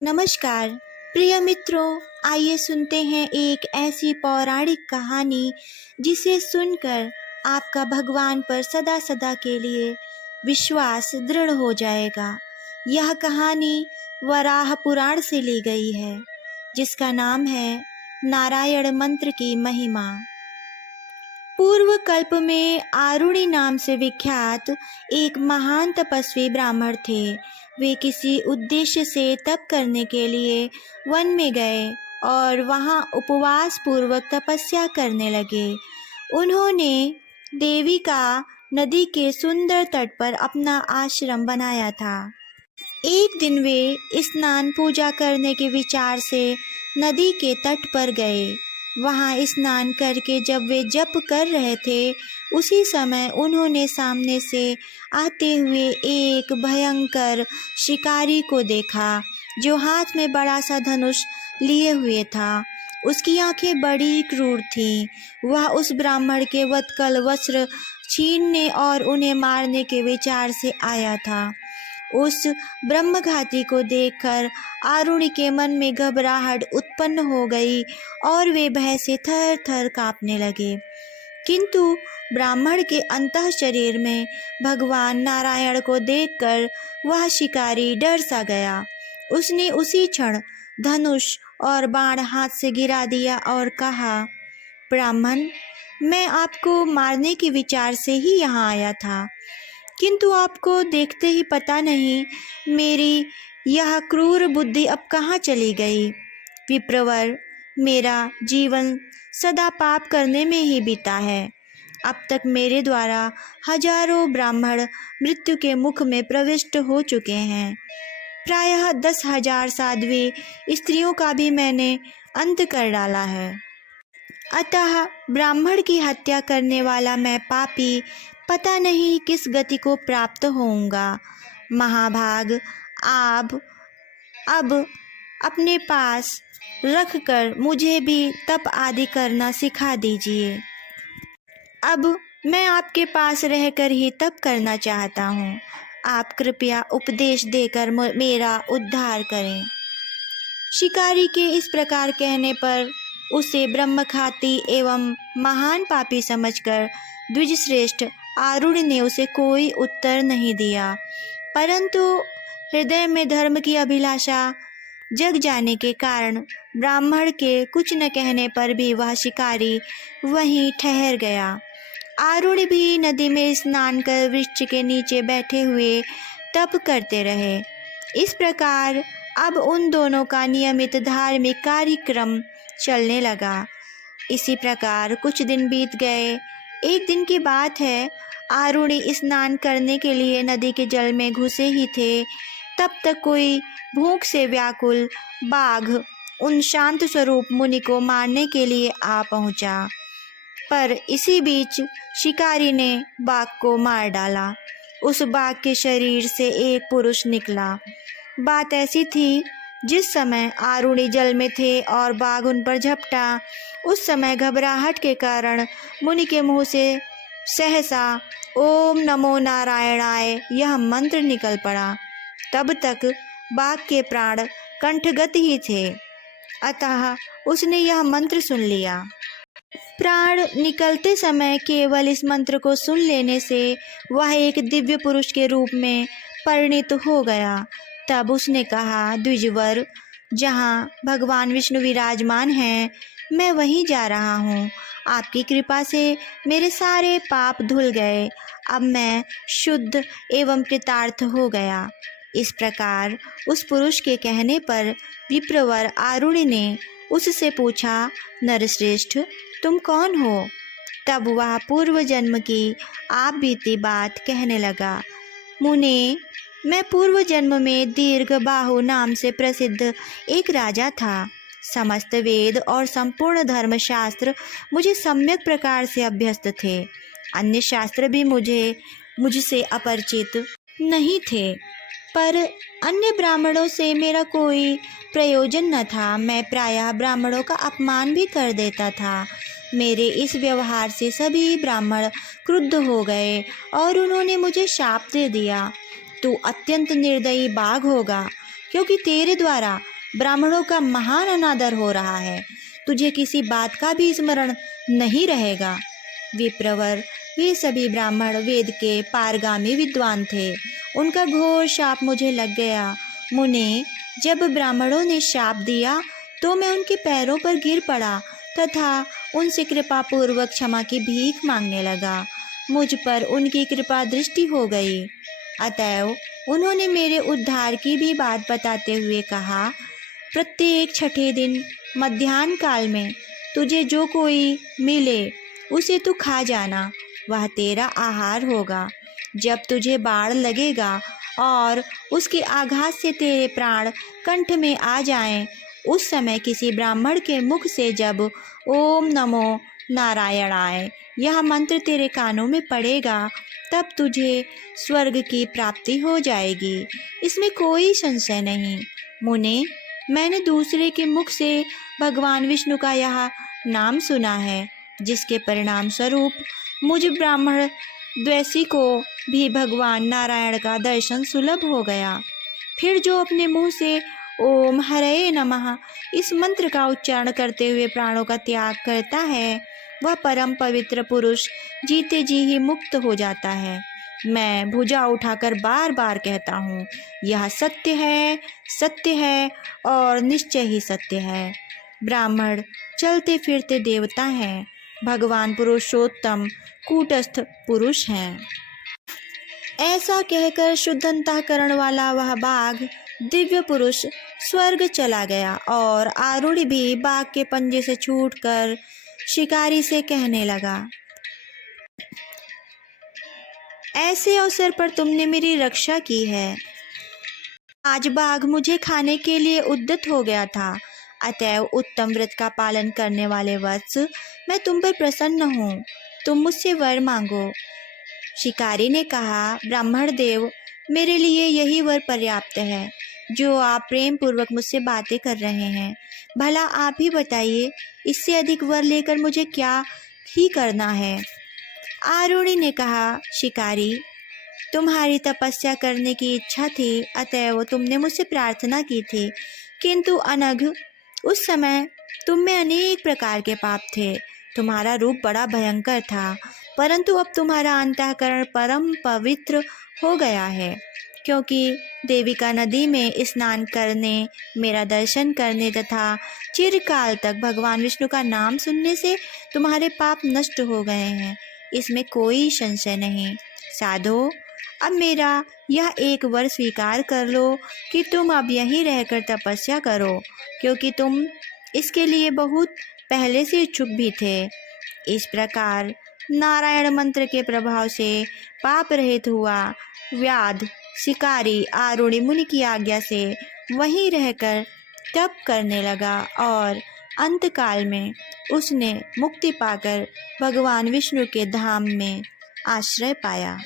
नमस्कार प्रिय मित्रों, आइए सुनते हैं एक ऐसी पौराणिक कहानी जिसे सुनकर आपका भगवान पर सदा सदा के लिए विश्वास दृढ़ हो जाएगा। यह कहानी वराह पुराण से ली गई है, जिसका नाम है नारायण मंत्र की महिमा। पूर्व कल्प में आरुणि नाम से विख्यात एक महान तपस्वी ब्राह्मण थे। वे किसी उद्देश्य से तप करने के लिए वन में गए और वहां उपवास पूर्वक तपस्या करने लगे। उन्होंने देवी का नदी के सुंदर तट पर अपना आश्रम बनाया था। एक दिन वे स्नान पूजा करने के विचार से नदी के तट पर गए। वहां स्नान करके जब वे जप कर रहे थे, उसी समय उन्होंने सामने से आते हुए एक भयंकर शिकारी को देखा, जो हाथ में बड़ा सा धनुष लिए हुए था। उसकी आंखें बड़ी क्रूर थीं। वह उस ब्राह्मण के वत्कल वस्त्र छीनने और उन्हें मारने के विचार से आया था। उस ब्रह्मघाती को देखकर आरुणि के मन में घबराहट उत्पन्न हो गई और वे भय से थर थर कांपने लगे। किंतु ब्राह्मण के अंतः शरीर में भगवान नारायण को देखकर वह शिकारी डर सा गया। उसने उसी क्षण धनुष और बाण हाथ से गिरा दिया और कहा, ब्राह्मण, मैं आपको मारने के विचार से ही यहाँ आया था, किंतु आपको देखते ही पता नहीं मेरी यह क्रूर बुद्धि अब कहाँ चली गई। विप्रवर, मेरा जीवन सदा पाप करने में ही बीता है। अब तक मेरे द्वारा हजारों ब्राह्मण मृत्यु के मुख में प्रविष्ट हो चुके हैं। प्रायः 10,000 साध्वी स्त्रियों का भी मैंने अंत कर डाला है। अतः ब्राह्मण की हत्या करने वाला मैं पापी पता नहीं किस गति को प्राप्त होऊंगा। महाभाग, आप अब अपने पास रखकर मुझे भी तप आदि करना सिखा दीजिए। अब मैं आपके पास रहकर ही तप करना चाहता हूँ। आप कृपया उपदेश देकर मेरा उद्धार करें। शिकारी के इस प्रकार कहने पर उसे ब्रह्मघाती एवं महान पापी समझकर द्विजश्रेष्ठ आरुणि ने उसे कोई उत्तर नहीं दिया, परंतु हृदय में धर्म की अभिलाषा जग जाने के कारण ब्राह्मण के कुछ न कहने पर भी वह शिकारी वहीं ठहर गया। आरुणि भी नदी में स्नान कर वृक्ष के नीचे बैठे हुए तप करते रहे। इस प्रकार अब उन दोनों का नियमित धार्मिक कार्यक्रम चलने लगा। इसी प्रकार कुछ दिन बीत गए। एक दिन की बात है, आरुणि स्नान करने के लिए नदी के जल में घुसे ही थे, तब तक कोई भूख से व्याकुल बाघ उन शांत स्वरूप मुनि को मारने के लिए आ पहुंचा। पर इसी बीच शिकारी ने बाघ को मार डाला। उस बाघ के शरीर से एक पुरुष निकला। बात ऐसी थी, जिस समय आरुणि जल में थे और बाघ उन पर झपटा, उस समय घबराहट के कारण मुनि के मुंह से सहसा ओम नमो नारायणाय यह मंत्र निकल पड़ा। तब तक बाघ के प्राण कंठगत ही थे, अतः उसने यह मंत्र सुन लिया। प्राण निकलते समय केवल इस मंत्र को सुन लेने से वह एक दिव्य पुरुष के रूप में परिणित हो गया। तब उसने कहा, द्विजवर, जहाँ भगवान विष्णु विराजमान हैं, मैं वहीं जा रहा हूँ। आपकी कृपा से मेरे सारे पाप धुल गए। अब मैं शुद्ध एवं कृतार्थ हो गया। इस प्रकार उस पुरुष के कहने पर विप्रवर आरुणि ने उससे पूछा, नरश्रेष्ठ, तुम कौन हो? तब वह पूर्व जन्म की आप बीती बात कहने लगा। मुने, मैं पूर्व जन्म में दीर्घ बाहु नाम से प्रसिद्ध एक राजा था। समस्त वेद और संपूर्ण धर्मशास्त्र मुझे सम्यक प्रकार से अभ्यस्त थे। अन्य शास्त्र भी मुझसे अपरिचित नहीं थे, पर अन्य ब्राह्मणों से मेरा कोई प्रयोजन न था। मैं प्रायः ब्राह्मणों का अपमान भी कर देता था। मेरे इस व्यवहार से सभी ब्राह्मण क्रुद्ध हो गए और उन्होंने मुझे शाप दे दिया, तू अत्यंत निर्दयी बाघ होगा, क्योंकि तेरे द्वारा ब्राह्मणों का महान अनादर हो रहा है। तुझे किसी बात का भी स्मरण नहीं रहेगा। विप्रवर, वे सभी ब्राह्मण वेद के पारगामी विद्वान थे। उनका घोर शाप मुझे लग गया। मुने, जब ब्राह्मणों ने शाप दिया तो मैं उनके पैरों पर गिर पड़ा तथा उनसे कृपा पूर्वक क्षमा की भीख मांगने लगा। मुझ पर उनकी कृपा दृष्टि हो गई। अतएव उन्होंने मेरे उद्धार की भी बात बताते हुए कहा, प्रत्येक छठे दिन मध्याह्न काल में तुझे जो कोई मिले उसे तू खा जाना, वह तेरा आहार होगा। जब तुझे बाढ़ लगेगा और उसके आघात से तेरे प्राण कंठ में आ जाएं, उस समय किसी ब्राह्मण के मुख से जब ओम नमो नारायणाय यह मंत्र तेरे कानों में पड़ेगा, तब तुझे स्वर्ग की प्राप्ति हो जाएगी। इसमें कोई संशय नहीं। मुने, मैंने दूसरे के मुख से भगवान विष्णु का यह नाम सुना है, जिसके परिणाम स्वरूप मुझ ब्राह्मण द्वेषी को भी भगवान नारायण का दर्शन सुलभ हो गया। फिर जो अपने मुंह से ओम हरये नमः इस मंत्र का उच्चारण करते हुए प्राणों का त्याग करता है, वह परम पवित्र पुरुष जीते जी ही मुक्त हो जाता है। मैं भुजा उठाकर बार बार कहता हूँ, यह सत्य है, सत्य है और निश्चय ही सत्य है। ब्राह्मण चलते फिरते देवता हैं, भगवान पुरुषोत्तम कूटस्थ पुरुष हैं। ऐसा कहकर शुद्ध अंतःकरण वाला वह बाघ दिव्य पुरुष स्वर्ग चला गया और आरूढ़ भी बाघ के पंजे से छूटकर शिकारी से कहने लगा, ऐसे अवसर पर तुमने मेरी रक्षा की है। आज बाघ मुझे खाने के लिए उद्यत हो गया था, अतएव उत्तम व्रत का पालन करने वाले वत्स, मैं तुम पर प्रसन्न हूँ। तुम मुझसे वर मांगो। शिकारी ने कहा, ब्राह्मण देव, मेरे लिए यही वर पर्याप्त है जो आप प्रेम पूर्वक मुझसे बातें कर रहे हैं। भला आप ही बताइए, इससे अधिक वर लेकर मुझे क्या ही करना है। आरूढ़ी ने कहा, शिकारी, तुम्हारी तपस्या करने की इच्छा थी, अतएव तुमने मुझसे प्रार्थना की थी, किंतु अनघ उस समय तुम में अनेक प्रकार के पाप थे। तुम्हारा रूप बड़ा भयंकर था, परंतु अब तुम्हारा अंतःकरण परम पवित्र हो गया है, क्योंकि देविका नदी में स्नान करने, मेरा दर्शन करने तथा चिरकाल तक भगवान विष्णु का नाम सुनने से तुम्हारे पाप नष्ट हो गए हैं। इसमें कोई संशय नहीं। साधो, अब मेरा यह एक वर स्वीकार कर लो कि तुम अब यहीं रहकर तपस्या करो, क्योंकि तुम इसके लिए बहुत पहले से इच्छुक भी थे। इस प्रकार नारायण मंत्र के प्रभाव से पाप रहित हुआ व्याध शिकारी आरूढ़ी मुनि की आज्ञा से वहीं रहकर तप करने लगा और अंतकाल में उसने मुक्ति पाकर भगवान विष्णु के धाम में आश्रय पाया।